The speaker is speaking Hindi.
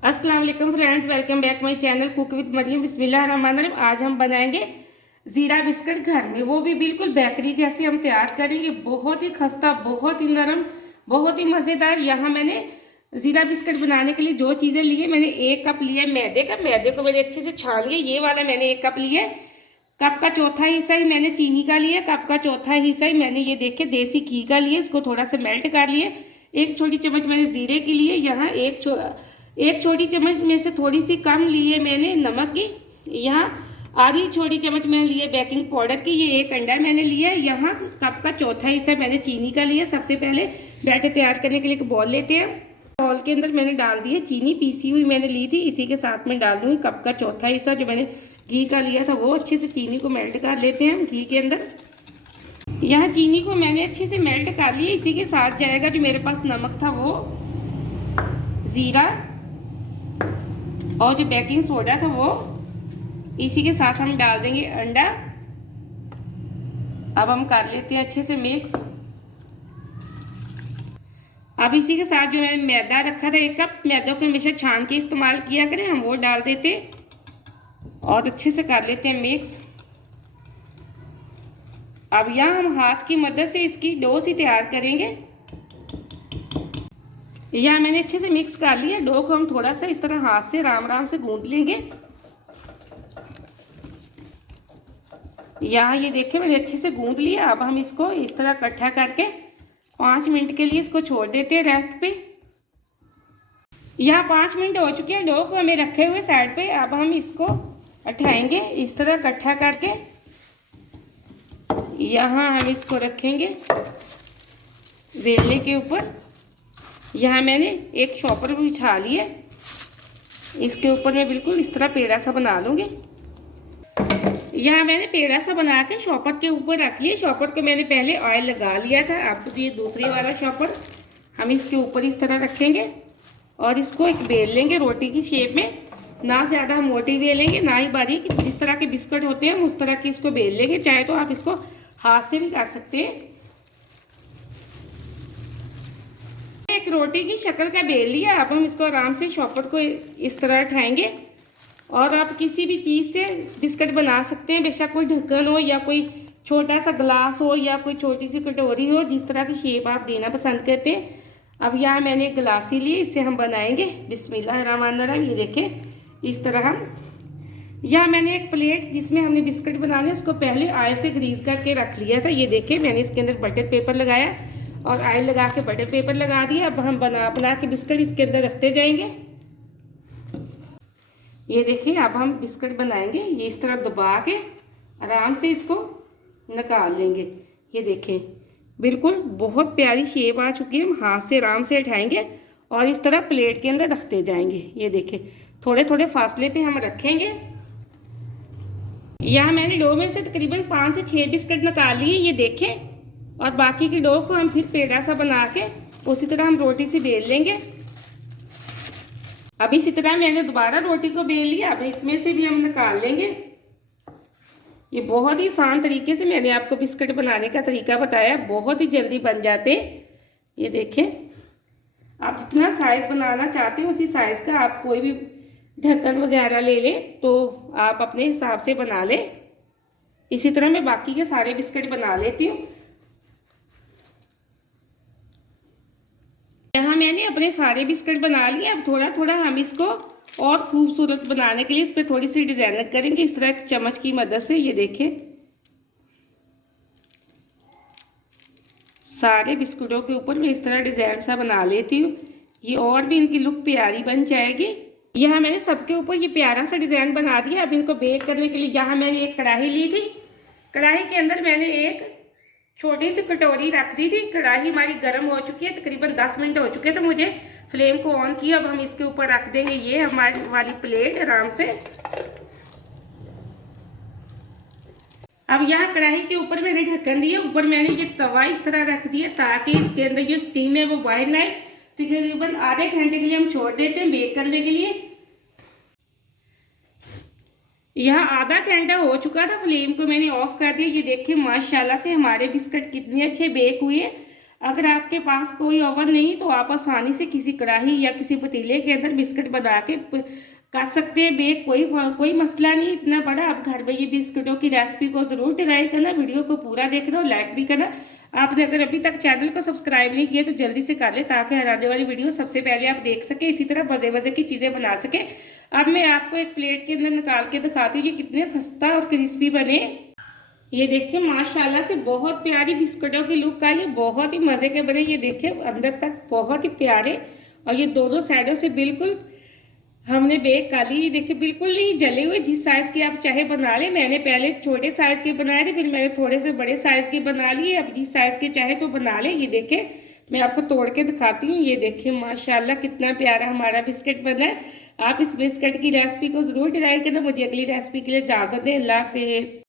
अस्सलाम वालेकुम friends, welcome back my channel cook with Mariam. बिस्मिल्लाहिर्रहमानिर्रहीम। आज हम बनाएंगे ज़ीरा बिस्किट घर में, वो भी बिल्कुल बेकरी जैसे हम तैयार करेंगे। बहुत ही खस्ता, बहुत ही नरम, बहुत ही मज़ेदार। यहाँ मैंने ज़ीरा बिस्किट बनाने के लिए जो चीज़ें ली है, मैंने 1 कप लिया मैदे का। मैदे को मैंने अच्छे से छान लिया। ये वाला मैंने 1 कप लिया। कप का चौथा हिस्सा ही मैंने चीनी का लिया। कप का चौथा हिस्सा ही मैंने ये देखे देसी घी का लिया। इसको थोड़ा सा मेल्ट कर लिए। 1 छोटी चम्मच मैंने ज़ीरे की लिए। यहाँ एक छोटी चम्मच में से थोड़ी सी कम लिए मैंने नमक की। यहाँ आधी छोटी चम्मच मैंने लिए बेकिंग पाउडर की। ये 1 अंडा मैंने लिया। यहाँ कप का चौथा हिस्सा मैंने चीनी का लिया। सबसे पहले बैटर तैयार करने के लिए एक बॉल लेते हैं। बॉल के अंदर मैंने डाल दी है चीनी, पीसी हुई मैंने ली थी। इसी के साथ में डाल दूँगी कप का चौथा हिस्सा जो मैंने घी का लिया था वो। अच्छे से चीनी को मेल्ट कर लेते हैं हम घी के अंदर। यहाँ चीनी को मैंने अच्छे से मेल्ट कर लिया। इसी के साथ जाएगा जो मेरे पास नमक था वो, ज़ीरा और जो बेकिंग सोडा था वो। इसी के साथ हम डाल देंगे अंडा। अब हम कर लेते हैं अच्छे से मिक्स। अब इसी के साथ जो मैंने मैदा रखा था 1 कप, मैदे को हमेशा छान के इस्तेमाल किया करें, हम वो डाल देते और अच्छे से कर लेते हैं मिक्स। अब यहाँ हम हाथ की मदद से इसकी डो सी तैयार करेंगे। यहाँ मैंने अच्छे से मिक्स कर लिया। डो को हम थोड़ा सा इस तरह हाथ से राम राम से गूंथ लेंगे। यहाँ ये देखिए मैंने अच्छे से गूंथ लिया। अब हम इसको इस तरह इकट्ठा करके 5 मिनट के लिए इसको छोड़ देते हैं रेस्ट पे। यहाँ 5 मिनट हो चुके हैं। डो को हमें रखे हुए साइड पे। अब हम इसको उठाएंगे इस तरह इकट्ठा करके। यहाँ हम इसको रखेंगे वेलने के ऊपर। यहाँ मैंने एक शॉपर बिछा लिया। इसके ऊपर मैं बिल्कुल इस तरह पेड़ा सा बना लूँगी। यहाँ मैंने पेड़ा सा बना के शॉपर के ऊपर रख लिया। शॉपर को मैंने पहले ऑयल लगा लिया था। अब तो ये दूसरी वाला शॉपर हम इसके ऊपर इस तरह रखेंगे और इसको एक बेल लेंगे रोटी की शेप में। ना ज़्यादा हम मोटी बेलेंगे ना ही बारीक। जिस तरह के बिस्कुट होते हैं हम उस तरह के इसको बेल लेंगे। चाहे तो आप इसको हाथ से भी कर सकते हैं। एक रोटी की शक्ल का बेल लिया। अब हम इसको आराम से शॉपर को इस तरह उठाएंगे और आप किसी भी चीज़ से बिस्किट बना सकते हैं। बेशक कोई ढक्कन हो या कोई छोटा सा ग्लास हो या कोई छोटी सी कटोरी हो, जिस तरह की शेप आप देना पसंद करते हैं। अब यहाँ मैंने एक गिलास ही ली, इससे हम बनाएंगे। बिस्मिल्लाहिर्रहमानिर्रहीम। ये देखें इस तरह हम। यहाँ मैंने एक प्लेट जिसमें हमने बिस्किट बनाने उसको पहले ऑयल से ग्रीस करके रख लिया था। ये देखें मैंने इसके अंदर बटर पेपर लगाया और ऑयल लगा के बटर पेपर लगा दिया। अब हम बना के बिस्किट इसके अंदर रखते जाएंगे। ये देखिए अब हम बिस्किट बनाएंगे। ये इस तरह दबा के आराम से इसको निकाल लेंगे। ये देखें बिल्कुल बहुत प्यारी शेप आ चुकी है। हम हाथ से आराम से उठाएंगे और इस तरह प्लेट के अंदर रखते जाएंगे। ये देखें थोड़े थोड़े फासले पे हम रखेंगे। यहाँ मैंने डो में से तकरीबन 5 से 6 बिस्किट निकाल लिए। ये देखें और बाकी के डो को हम फिर पेड़ा सा बना के उसी तरह हम रोटी से बेल लेंगे। अब इसी तरह मैंने दोबारा रोटी को बेल लिया। अब इसमें से भी हम निकाल लेंगे। ये बहुत ही आसान तरीके से मैंने आपको बिस्किट बनाने का तरीका बताया। बहुत ही जल्दी बन जाते हैं। ये देखें आप जितना साइज़ बनाना चाहते हो उसी साइज़ का आप कोई भी ढक्कन वगैरह ले लें तो आप अपने हिसाब से बना लें। इसी तरह मैं बाकी के सारे बिस्किट बना लेती हूँ। यहाँ मैंने अपने सारे बिस्किट बना लिए। अब थोड़ा थोड़ा हम इसको और खूबसूरत बनाने के लिए इस पर थोड़ी सी डिज़ाइन करेंगे इस तरह एक चम्मच की मदद से। ये देखें सारे बिस्कुटों के ऊपर मैं इस तरह डिज़ाइन सा बना लेती हूँ। ये और भी इनकी लुक प्यारी बन जाएगी। यहाँ मैंने सबके ऊपर ये प्यारा सा डिज़ाइन बना दिया। अब इनको बेक करने के लिए यहाँ मैंने एक कढ़ाई ली थी। कढ़ाई के अंदर मैंने एक छोटी सी कटोरी रख दी थी। कढ़ाई हमारी गर्म हो चुकी है। तकरीबन 10 मिनट हो चुके थे मुझे फ्लेम को ऑन किया। अब हम इसके ऊपर रख देंगे ये हमारी वाली प्लेट आराम से। अब यहाँ कढ़ाई के ऊपर मैंने ढक्कन दिया। ऊपर मैंने ये तवा इस तरह रख दिया ताकि इसके अंदर जो स्टीम है वो बाहर ना आए। तकरीबन आधे घंटे के लिए हम छोड़ देते हैं बेक करने के लिए। यहाँ आधा घंटा हो चुका था। फ्लेम को मैंने ऑफ कर दिया। ये देखिए माशाल्लाह से हमारे बिस्किट कितने अच्छे बेक हुए हैं। अगर आपके पास कोई ओवन नहीं तो आप आसानी से किसी कढ़ाई या किसी पतीले के अंदर बिस्किट बना के कर सकते हैं बेक। कोई मसला नहीं इतना बड़ा। आप घर में ये बिस्किटों की रेसिपी को ज़रूर ट्राई करना, वीडियो को पूरा देखना और लाइक भी करना। आपने अगर अभी तक चैनल को सब्सक्राइब नहीं किया तो जल्दी से कर ले, ताकि हर आने वाली वीडियो सबसे पहले आप देख सके, इसी तरह मज़े मज़े की चीज़ें बना सके। अब मैं आपको एक प्लेट के अंदर निकाल के दिखाती हूँ ये कितने खस्ता और क्रिस्पी बने। ये देखिए माशाल्लाह से बहुत प्यारी बिस्कुटों की लुक आई है, बहुत ही मज़े के बने। ये देखिए अंदर तक बहुत ही प्यारे, और ये दोनों साइडों से बिल्कुल हमने बेक कर ली। ये देखिए बिल्कुल नहीं जले हुए, जिस साइज़ के आप चाहे बना लें। मैंने पहले छोटे साइज़ के बनाए थे, फिर मैंने थोड़े से बड़े साइज़ के बना लिए। अब जिस साइज़ के चाहे तो बना लें। ये देखें मैं आपको तोड़ के दिखाती हूँ। ये देखिए माशाल्लाह कितना प्यारा हमारा बिस्किट बना है। आप इस बिस्किट की रेसिपी को ज़रूर ट्राई करना। मुझे अगली रेसिपी के लिए इजाज़त दें। अल्लाह हाफिज़।